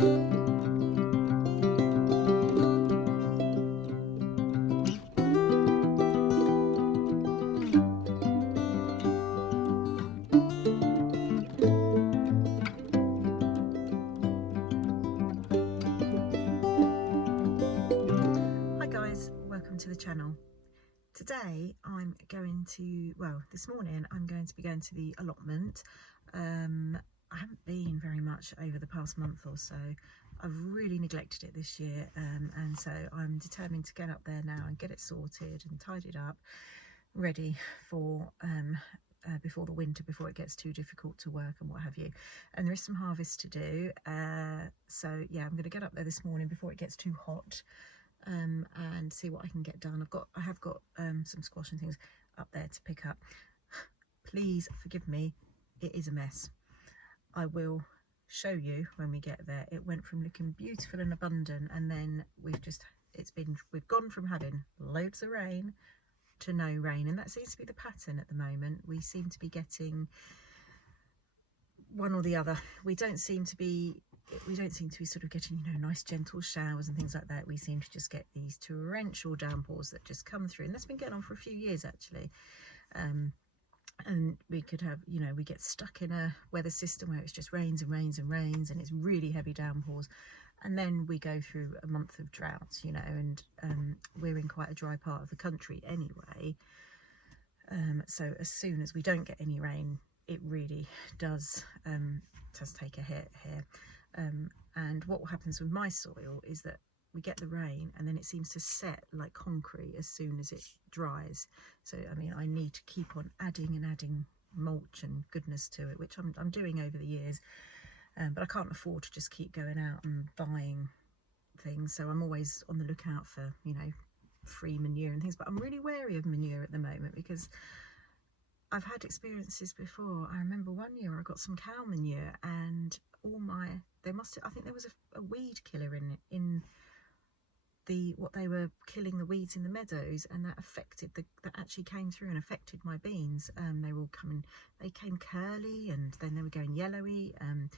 To the channel. Today I'm going to, well, this morning I'm going to be going to the allotment. I haven't been very much over the past month or so. I've really neglected it this year, and so I'm determined to get up there now and get it sorted and tidied up, ready for before the winter, before it gets too difficult to work and what have you. And there is some harvest to do, so yeah, I'm going to get up there this morning before it gets too hot. And see what I can get done. I have got some squash and things up there to pick up. Please forgive me, it is a mess. I will show you when we get there. It went from looking beautiful and abundant, and then we've gone from having loads of rain to no rain, and that seems to be the pattern at the moment. We seem to be getting one or the other. We don't seem to be sort of getting, you know, nice gentle showers and things like that. We seem to just get these torrential downpours that just come through, and that's been going on for a few years actually. And we could have, you know, we get stuck in a weather system where it's just rains and rains and rains, and it's really heavy downpours, and then we go through a month of droughts, you know, and we're in quite a dry part of the country anyway. So as soon as we don't get any rain, it really does take a hit here. And what happens with my soil is that we get the rain and then it seems to set like concrete as soon as it dries. So I mean, I need to keep on adding and adding mulch and goodness to it, which I'm doing over the years, but I can't afford to just keep going out and buying things. So I'm always on the lookout for, you know, free manure and things, but I'm really wary of manure at the moment because I've had experiences before. I remember one year I got some cow manure, and I think there was a weed killer in what they were killing the weeds in the meadows, and that actually came through and affected my beans. They came curly, and then they were going yellowy, and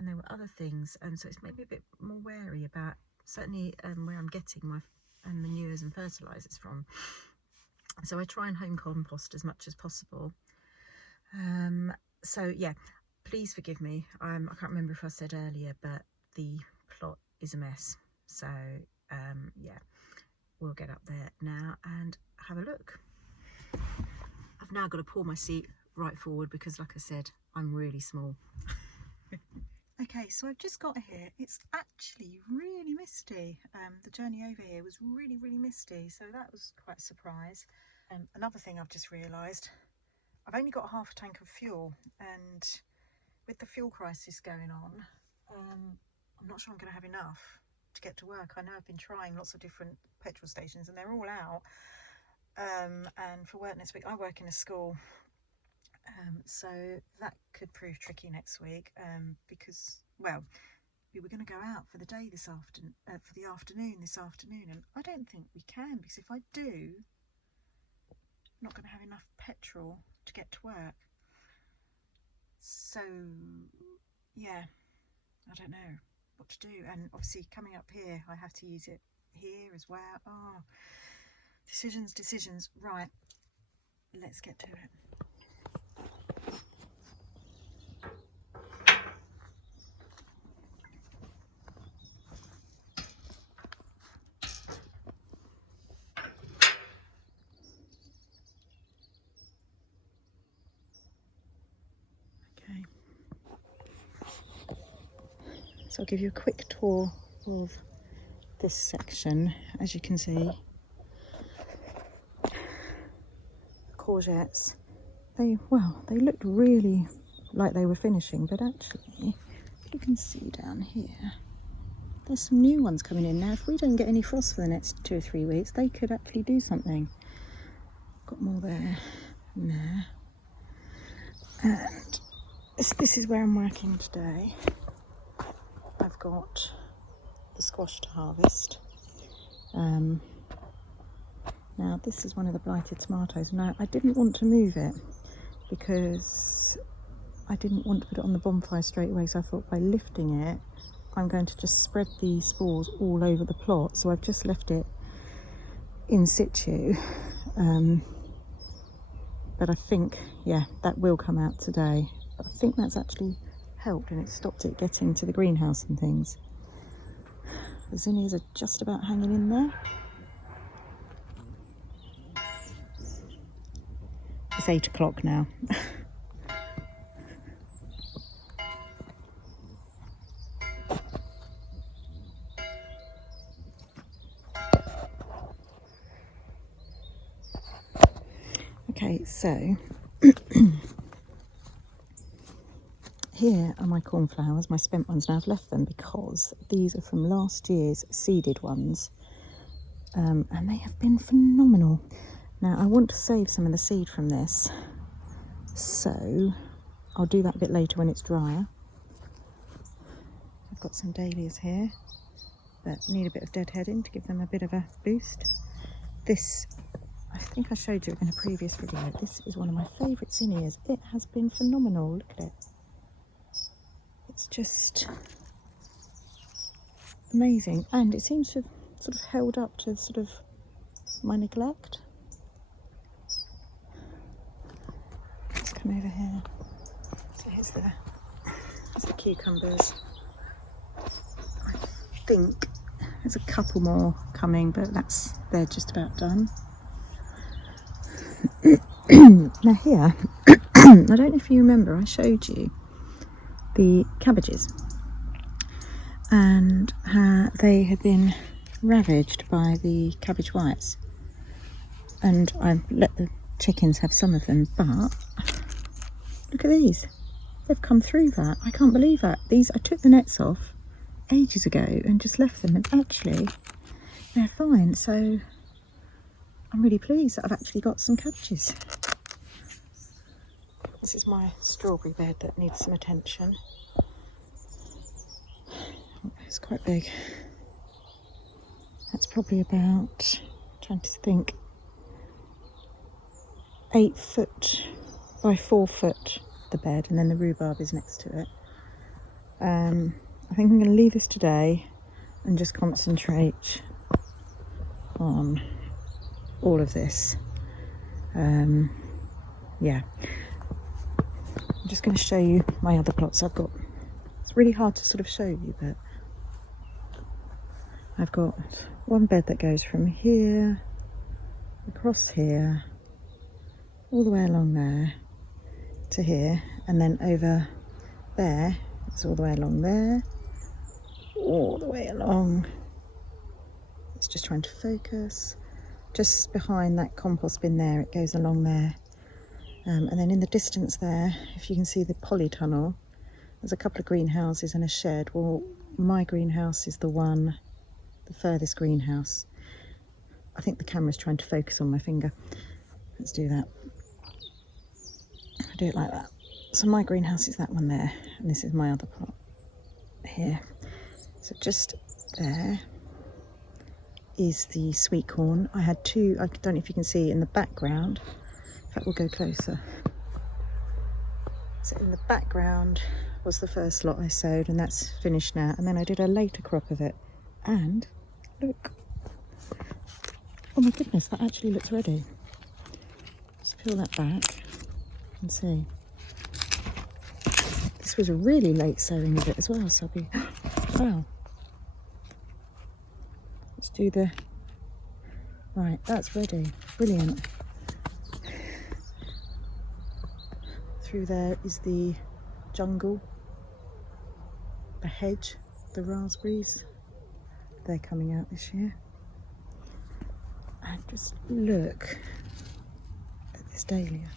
there were other things, and so it's made me a bit more wary about certainly where I'm getting my manures and fertilizers from. So I try and home compost as much as possible. So yeah, please forgive me. I can't remember if I said earlier, but the plot is a mess. So yeah, we'll get up there now and have a look. I've now got to pull my seat right forward because, like I said, I'm really small. Okay, so I've just got here. It's actually really misty. The journey over here was really, really misty, so that was quite a surprise. Another thing I've just realised, I've only got half a tank of fuel, and with the fuel crisis going on, I'm not sure I'm going to have enough to get to work. I know I've been trying lots of different petrol stations and they're all out. And for work next week, I work in a school, so that could prove tricky next week, because, well, we were going to go out for the day this afternoon, and I don't think we can, because if I do, I'm not going to have enough petrol to get to work. So yeah, I don't know what to do. And obviously coming up here, I have to use it here as well. Oh, decisions. Right, let's get to it. Okay, so I'll give you a quick tour of this section. As you can see, courgettes, they looked really like they were finishing, but actually, you can see down here, there's some new ones coming in now. If we don't get any frost for the next 2 or 3 weeks, they could actually do something. Got more there and there. And this is where I'm working today. I've got the squash to harvest. Now this is one of the blighted tomatoes. Now I didn't want to move it because I didn't want to put it on the bonfire straight away, so I thought by lifting it I'm going to just spread the spores all over the plot, so I've just left it in situ. But I think, yeah, that will come out today. But I think that's actually helped and it stopped it getting to the greenhouse and things. The zinnias are just about hanging in there. It's 8 o'clock now. Okay, so here are my cornflowers, my spent ones. Now I've left them because these are from last year's seeded ones, and they have been phenomenal. Now I want to save some of the seed from this, so I'll do that a bit later when it's drier. I've got some dahlias here that need a bit of deadheading to give them a bit of a boost. This, I think I showed you in a previous video, this is one of my favourite zinnias. It has been phenomenal, look at it. It's just amazing, and it seems to have sort of held up to sort of my neglect. Let's come over here. So here's the cucumbers. I think there's a couple more coming, but they're just about done. Now here, I don't know if you remember, I showed you the cabbages, and they had been ravaged by the cabbage whites, and I let the chickens have some of them, but look at these, they've come through that. I can't believe that. These, I took the nets off ages ago and just left them, and actually they're fine, so I'm really pleased that I've actually got some cabbages. This is my strawberry bed that needs some attention. It's quite big. That's probably about, trying to think, 8 foot by 4 foot, the bed, and then the rhubarb is next to it. I think I'm going to leave this today and just concentrate on all of this. Yeah, I'm just going to show you my other plots I've got. It's really hard to sort of show you, but I've got one bed that goes from here across here all the way along there to here, and then over there it's all the way along there, all the way along. It's just trying to focus. Just behind that compost bin there, it goes along there, and then in the distance there, if you can see the polytunnel, there's a couple of greenhouses and a shed. Well, my greenhouse is the furthest greenhouse. I think the camera's trying to focus on my finger. Let's do that. I'll do it like that. So my greenhouse is that one there, and this is my other plot here. So just there is the sweet corn. I had two, I don't know if you can see in the background. In fact, we'll go closer. So in the background was the first lot I sowed, and that's finished now. And then I did a later crop of it. And look, oh my goodness, that actually looks ready. Just peel that back and see. This was a really late sowing of it as well, so I'll be, wow. Let's do the, right, that's ready, brilliant. Through there is the jungle, the hedge, the raspberries. They're coming out this year. And just look at this dahlia.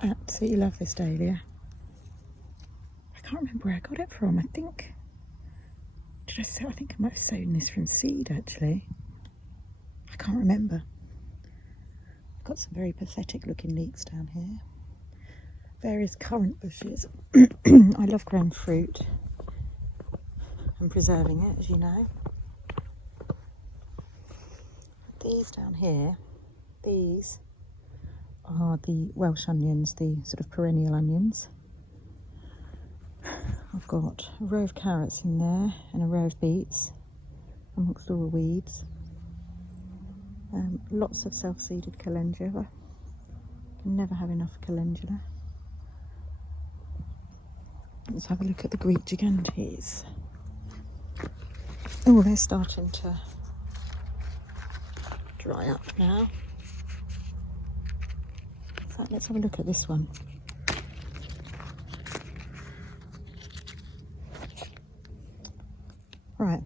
I absolutely love this dahlia. I can't remember where I got it from. I think I think I might have sown this from seed actually. I can't remember. I've got some very pathetic looking leeks down here. Various currant bushes. I love growing fruit and preserving it, as you know. These down here, these are the Welsh onions, the sort of perennial onions. I've got a row of carrots in there and a row of beets amongst all the weeds. Lots of self-seeded calendula. Can never have enough calendula. Let's have a look at the Greek Gigantes. Oh, they're starting to dry up now. In fact, let's have a look at this one. Right,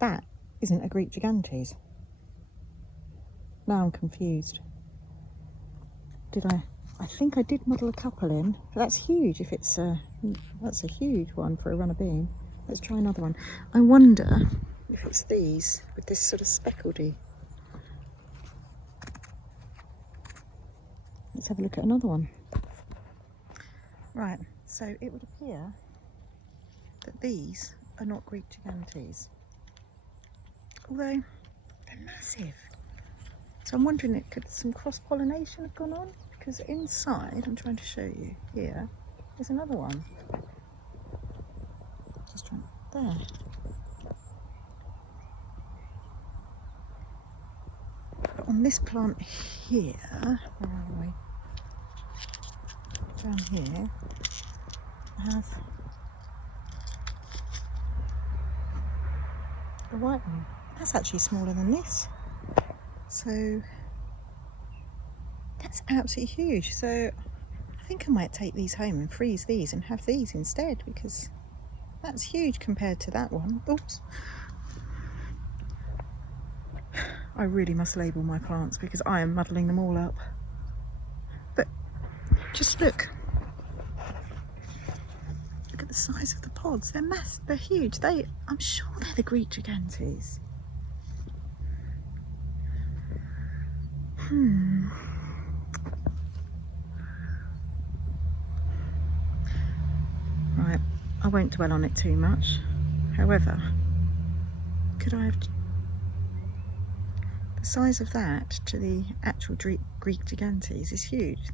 that isn't a Greek Gigantes. Now I'm confused. I think I did model a couple in. That's huge if it's that's a huge one for a runner bean. Let's try another one. I wonder if it's these with this sort of speckledy. Let's have a look at another one. Right, so it would appear that these are not Greek Gigantes, although they're massive. So I'm wondering, could some cross-pollination have gone on? Because inside, I'm trying to show you here, there's another one. Just trying, there. But on this plant here, where are we? Down here, I have a white one. That's actually smaller than this. So that's absolutely huge. So I think I might take these home and freeze these and have these instead, because that's huge compared to that one. Oops. I really must label my plants because I am muddling them all up. But just look. Look at the size of the pods. They're massive. They're huge. I'm sure they're the Greek Gigantes. Right, I won't dwell on it too much. However, could I have... The size of that to the actual Greek Gigantes is huge.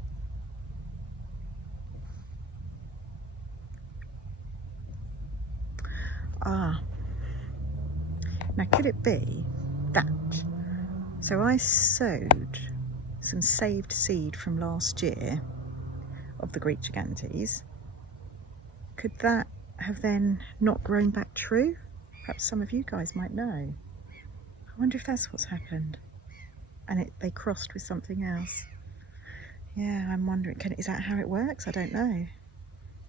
Ah, now could it be that? So I sowed some saved seed from last year of the Greek Gigantes. Could that have then not grown back true? Perhaps some of you guys might know. I wonder if that's what's happened. And they crossed with something else. Yeah, I'm wondering, is that how it works? I don't know.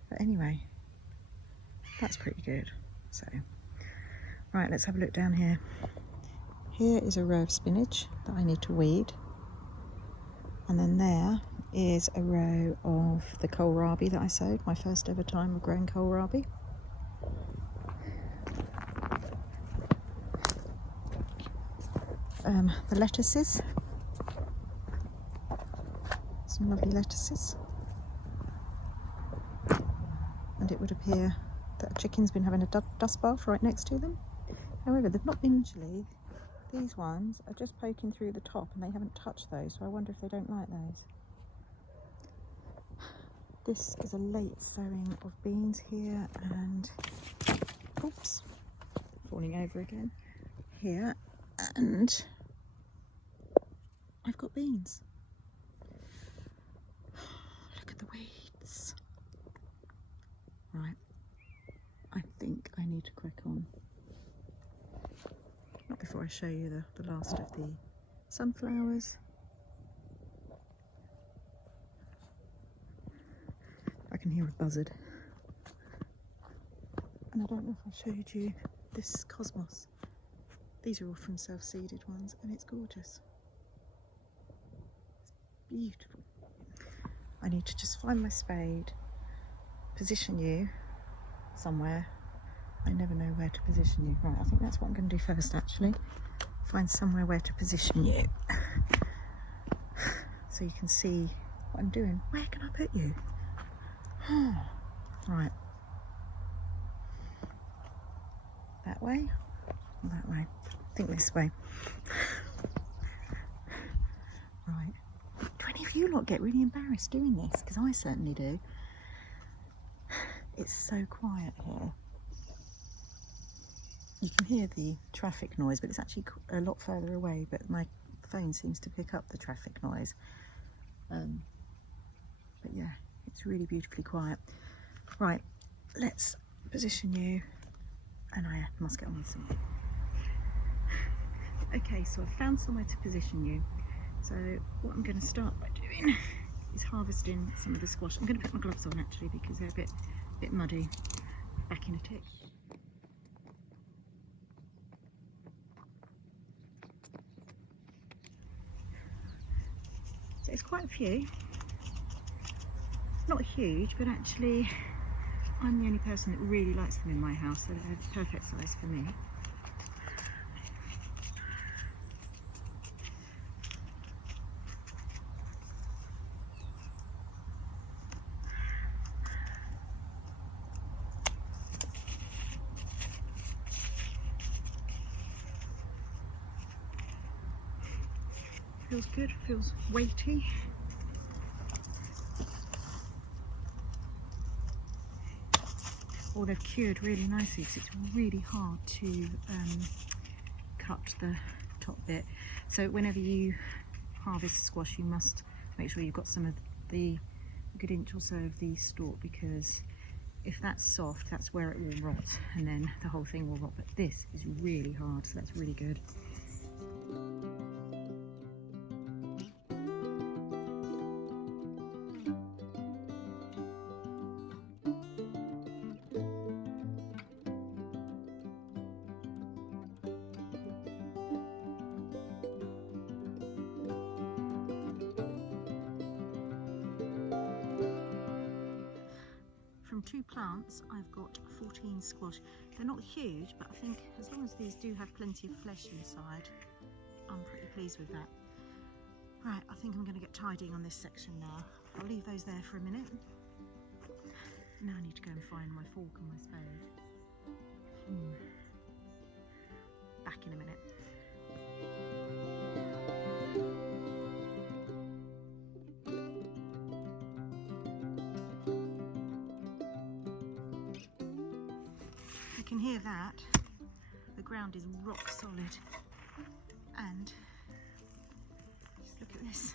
But anyway, that's pretty good. So, right, let's have a look down here. Here is a row of spinach that I need to weed. And then there is a row of the kohlrabi that I sowed, my first ever time of growing kohlrabi. The lettuces, some lovely lettuces. And it would appear that a chicken's been having a dust bath right next to them. However, they've not been actually. These ones are just poking through the top and they haven't touched those, so I wonder if they don't like those. This is a late sowing of beans here, and oops, falling over again here, and I've got beans. Look at the weeds. Right, I think I need to crack on. Not before I show you the last of the sunflowers. I can hear a buzzard. And I don't know if I showed you this cosmos. These are all from self-seeded ones, and it's gorgeous. It's beautiful. I need to just find my spade, position you somewhere. I never know where to position you. Right, I think that's what I'm going to do first, actually. Find somewhere where to position you. So you can see what I'm doing. Where can I put you? Right. That way or that way? I think this way. Right. Do any of you lot get really embarrassed doing this? Because I certainly do. It's so quiet here. You can hear the traffic noise, but it's actually a lot further away, but my phone seems to pick up the traffic noise. But yeah, it's really beautifully quiet. Right, let's position you, and I must get on with something. Okay, so I've found somewhere to position you. So what I'm going to start by doing is harvesting some of the squash. I'm going to put my gloves on actually because they're a bit muddy. Back in a tick. So it's quite a few. Not huge, but actually I'm the only person that really likes them in my house, so they're the perfect size for me. Feels good, feels weighty. Or they've cured really nicely because it's really hard to cut the top bit. So whenever you harvest squash, you must make sure you've got some of a good inch or so of the stalk, because if that's soft, that's where it will rot, and then the whole thing will rot. But this is really hard, so that's really good. From 2 plants, I've got 14 squash. They're not huge, but I think as long as these do have plenty of flesh inside, I'm pretty pleased with that. Right, I think I'm going to get tidying on this section now. I'll leave those there for a minute. Now I need to go and find my fork and my spade. Back in a minute. You can hear that. The ground is rock solid, and just look at this.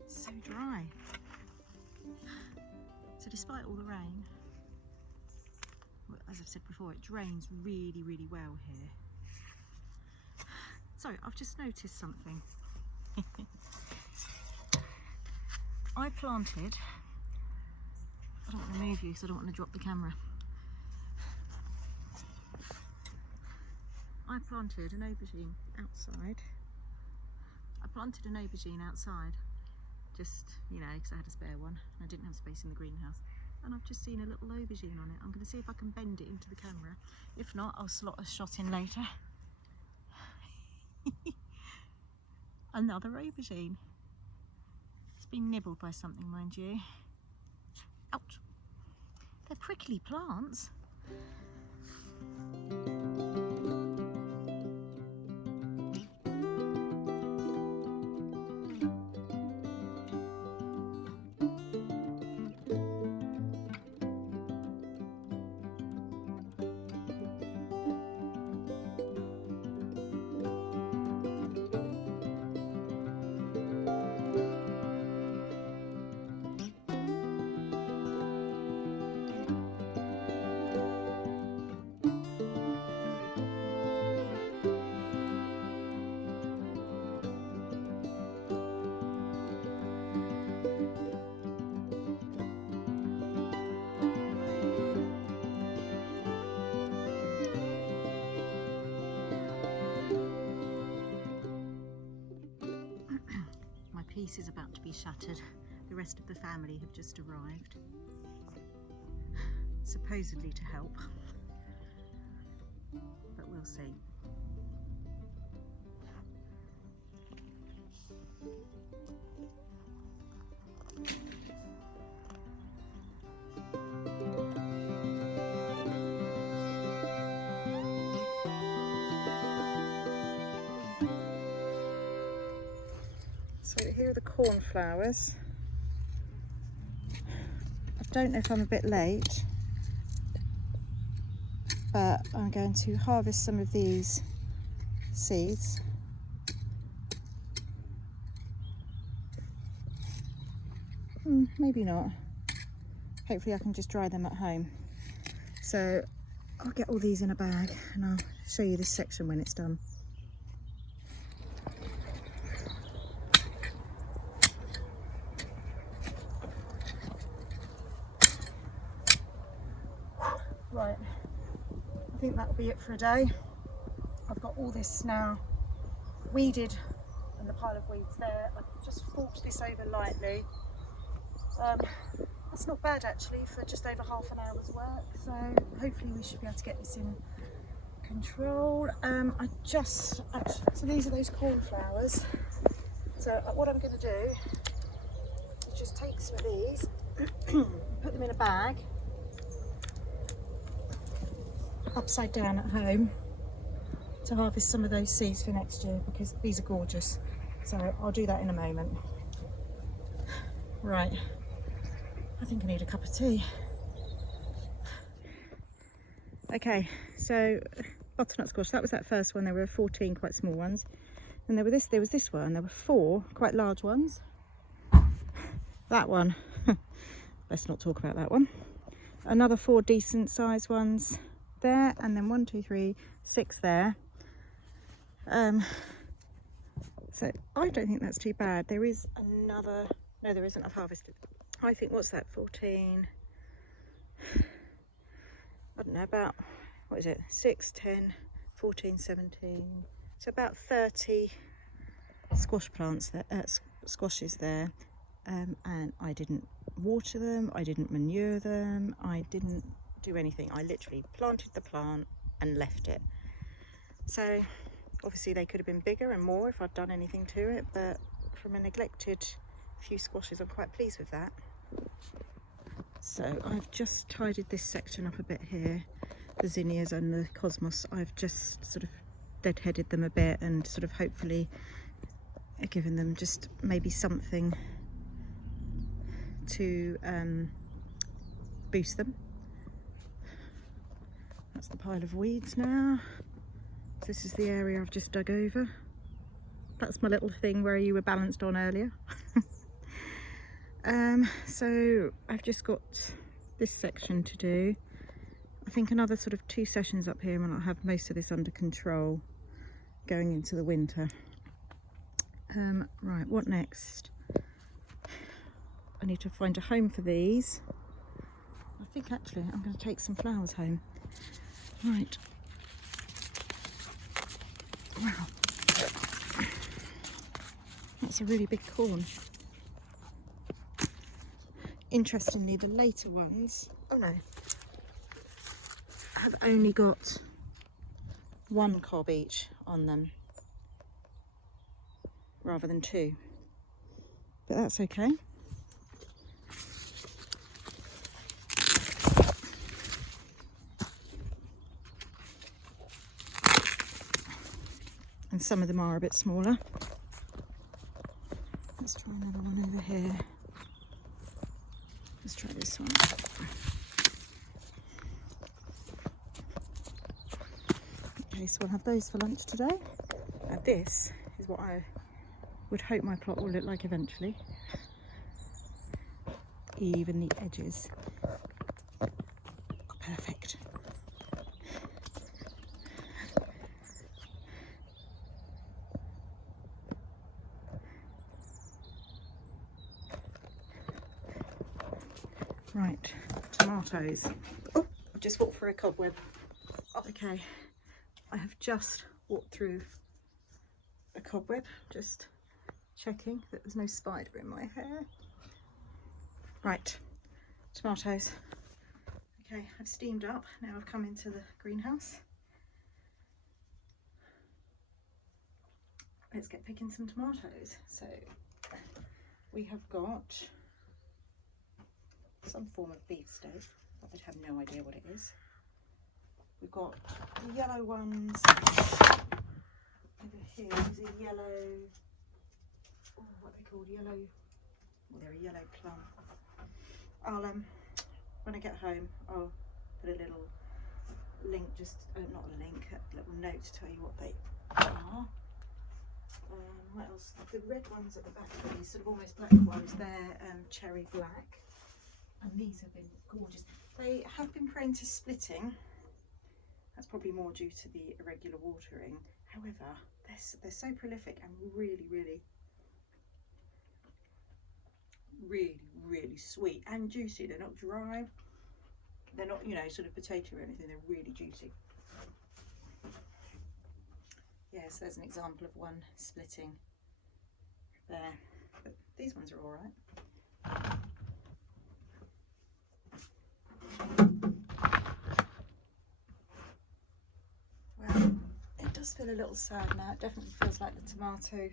It's so dry. So despite all the rain, as I've said before, it drains really, really well here. So I've just noticed something. I planted, I don't want to move you because I don't want to drop the camera. I planted an aubergine outside. Just, you know, because I had a spare one and I didn't have space in the greenhouse. And I've just seen a little aubergine on it. I'm going to see if I can bend it into the camera. If not, I'll slot a shot in later. Another aubergine. It's been nibbled by something, mind you. Ouch! They're prickly plants. Piece is about to be shattered. The rest of the family have just arrived, supposedly to help, but we'll see. So here are the cornflowers. I don't know if I'm a bit late, but I'm going to harvest some of these seeds. Maybe not. Hopefully I can just dry them at home. So I'll get all these in a bag and I'll show you this section when it's done. Right, I think that'll be it for a day. I've got all this now weeded and the pile of weeds there. I've just forked this over lightly. That's not bad actually for just over half an hour's work, so hopefully we should be able to get this in control. So these are those cornflowers. So what I'm going to do is just take some of these, put them in a bag, upside down at home, to harvest some of those seeds for next year, because these are gorgeous. So I'll do that in a moment. Right, I think I need a cup of tea. Okay, so butternut squash, that was that first one. There were 14 quite small ones, and there was this one. There were 4 quite large ones. That one, let's not talk about that one. Another 4 decent sized ones there, and then 1, 2, 3, 6 there. So I don't think that's too bad. There is another, no there isn't, I've harvested. I think, what's that, 14, I don't know, about, what is it, 6, 10, 14, 17, so about 30 squash plants there, squashes there, and I didn't water them, I didn't manure them, I didn't do anything. I literally planted the plant and left it. So obviously they could have been bigger and more if I'd done anything to it, but from a neglected few squashes I'm quite pleased with that. So I've just tidied this section up a bit here. The zinnias and the cosmos, I've just sort of deadheaded them a bit and sort of hopefully given them just maybe something to boost them. That's the pile of weeds now. This is the area I've just dug over. That's my little thing where you were balanced on earlier. So I've just got this section to do. I think another sort of 2 sessions up here and I'll have most of this under control going into the winter. Right, what next? I need to find a home for these. I think actually I'm going to take some flowers home. Right. Wow. That's a really big corn. Interestingly, the later ones, oh no, have only got 1 cob each on them rather than 2, but that's okay. And some of them are a bit smaller. Let's try another one over here. Let's try this one. Okay, so we'll have those for lunch today. Now this is what I would hope my plot will look like eventually. Even the edges are perfect. Right, tomatoes. Oh, I've just walked through a cobweb. Oh, okay, I have just walked through a cobweb, just checking that there's no spider in my hair. Right, tomatoes. Okay, I've steamed up, now I've come into the greenhouse. Let's get picking some tomatoes. So we have got some form of beefsteak. I would have no idea what it is. We've got the yellow ones over here. These are yellow, oh, what are they called? Yellow, well, they're a yellow plum. when I get home, I'll put a little link, just not a link, a little note to tell you what they are. What else? The red ones at the back, these sort of almost black ones, they're cherry black, and these have been gorgeous. They have been prone to splitting. That's probably more due to the irregular watering. However, they're so prolific and really sweet and juicy. They're not dry. They're not, you know, sort of potato or anything. They're really juicy. Yes, there's an example of one splitting there. But these ones are all right. Well, it does feel a little sad now. It definitely feels like the tomato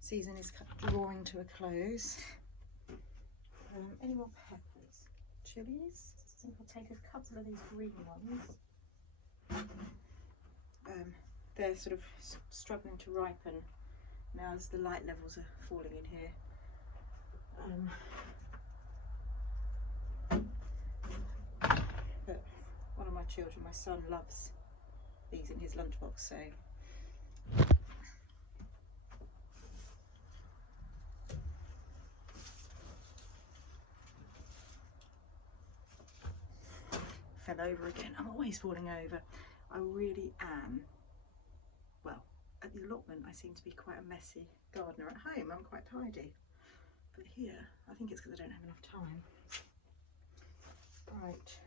season is drawing to a close. Any more peppers? Chilies? I think I'll take a couple of these green ones. They're sort of struggling to ripen now as the light levels are falling in here. But one of my children, my son, loves these in his lunchbox, so fell over again. I'm always falling over. I really am. Well, at the allotment I seem to be quite a messy gardener. At home I'm quite tidy, but here I think it's because I don't have enough time. Right,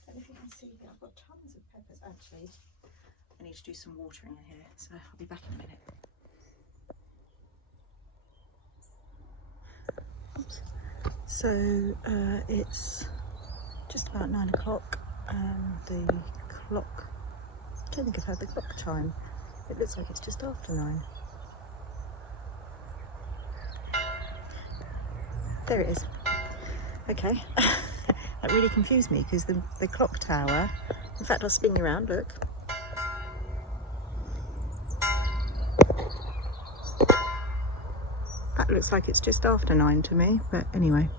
I don't know if you can see here, I've got tons of peppers. Actually, I need to do some watering in here, so I'll be back in a minute. Oops. So it's just about 9 o'clock. The clock, I don't think I've had the clock time. It looks like it's just after 9. There it is. Okay. That really confused me because the clock tower, in fact I'll spin you around, look. That looks like it's just after 9 to me, but anyway.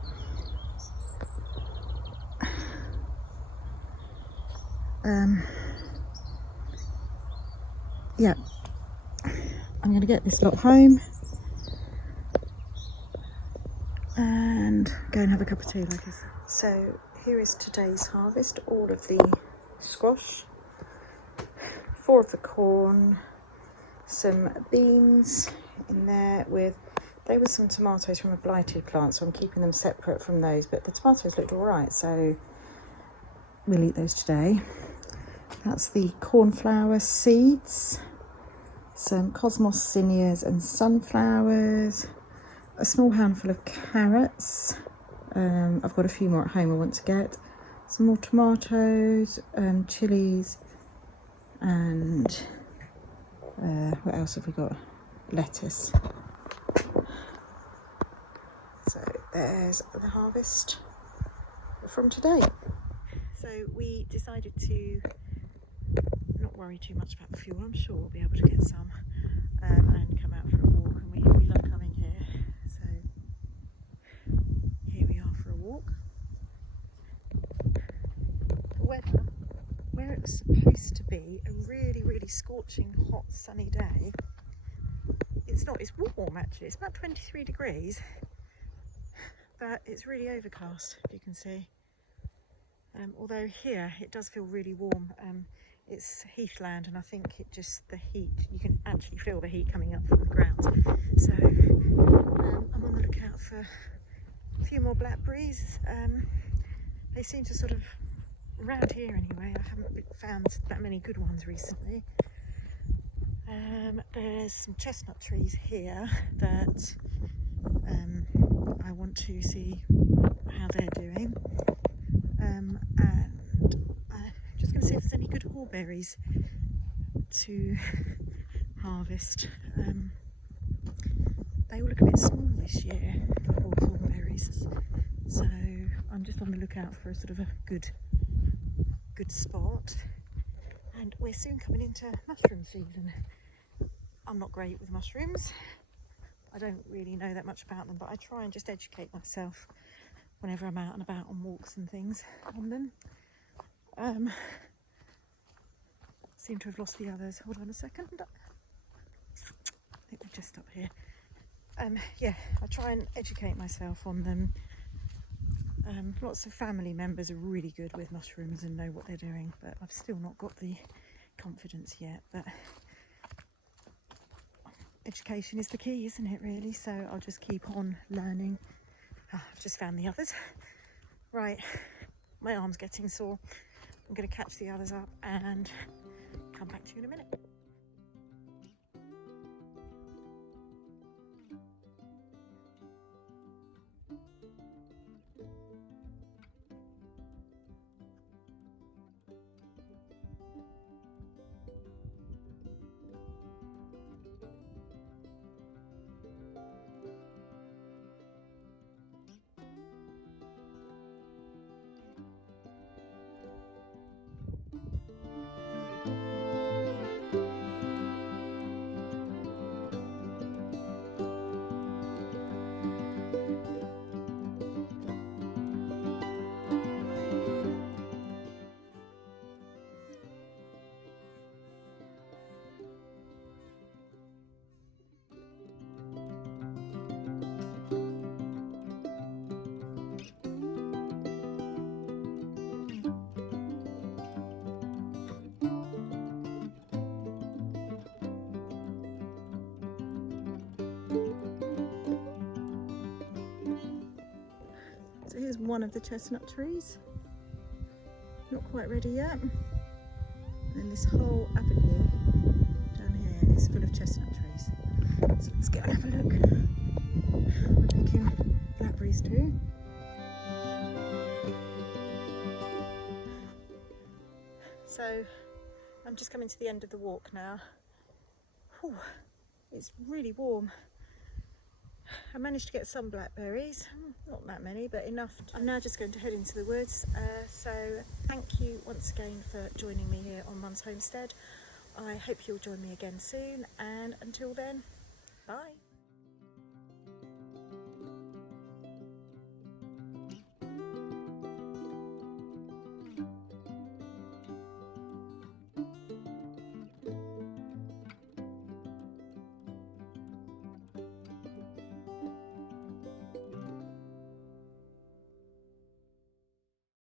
Yeah, I'm going to get this lot home and go and have a cup of tea like this. So here is today's harvest. All of the squash, 4 of the corn, some beans in there there were some tomatoes from a blighted plant, so I'm keeping them separate from those, but the tomatoes looked all right, so we'll eat those today. That's the cornflower seeds, some cosmos zinnias and sunflowers, a small handful of carrots. I've got a few more at home I want to get. Some more tomatoes, chilies, and what else have we got? Lettuce. So there's the harvest from today. So we decided to not worry too much about the fuel. I'm sure we'll be able to get some and come out for a walk, and we love coming here. So here we are for a walk. The weather, where it was supposed to be a really scorching hot sunny day, it's not. It's warm actually. It's about 23 degrees, but it's really overcast, if you can see. Although here it does feel really warm. It's heathland, and I think the heat, you can actually feel the heat coming up from the ground. So I'm on the lookout for a few more blackberries. They seem to sort of, around here anyway, I haven't found that many good ones recently. There's some chestnut trees here that I want to see how they're doing. And just going to see if there's any good hawberries to harvest. They all look a bit small this year, the hawberries, so I'm just on the lookout for a sort of a good spot. And we're soon coming into mushroom season. I'm not great with mushrooms. I don't really know that much about them, but I try and just educate myself whenever I'm out and about on walks and things on them. Seem to have lost the others. Hold on a second. I think they're just up here. Yeah, I try and educate myself on them. Lots of family members are really good with mushrooms and know what they're doing, but I've still not got the confidence yet. But education is the key, isn't it, really? So I'll just keep on learning. I've just found the others. Right, my arm's getting sore. I'm going to catch the others up and come back to you in a minute. So here's one of the chestnut trees, not quite ready yet, and this whole avenue down here is full of chestnut trees. So let's go and have a look. We're picking blackberries too. So I'm just coming to the end of the walk now. Whew, it's really warm. I managed to get some blackberries, not that many, but enough. I'm now just going to head into the woods. So thank you once again for joining me here on Mum's Homestead. I hope you'll join me again soon, and until then, bye.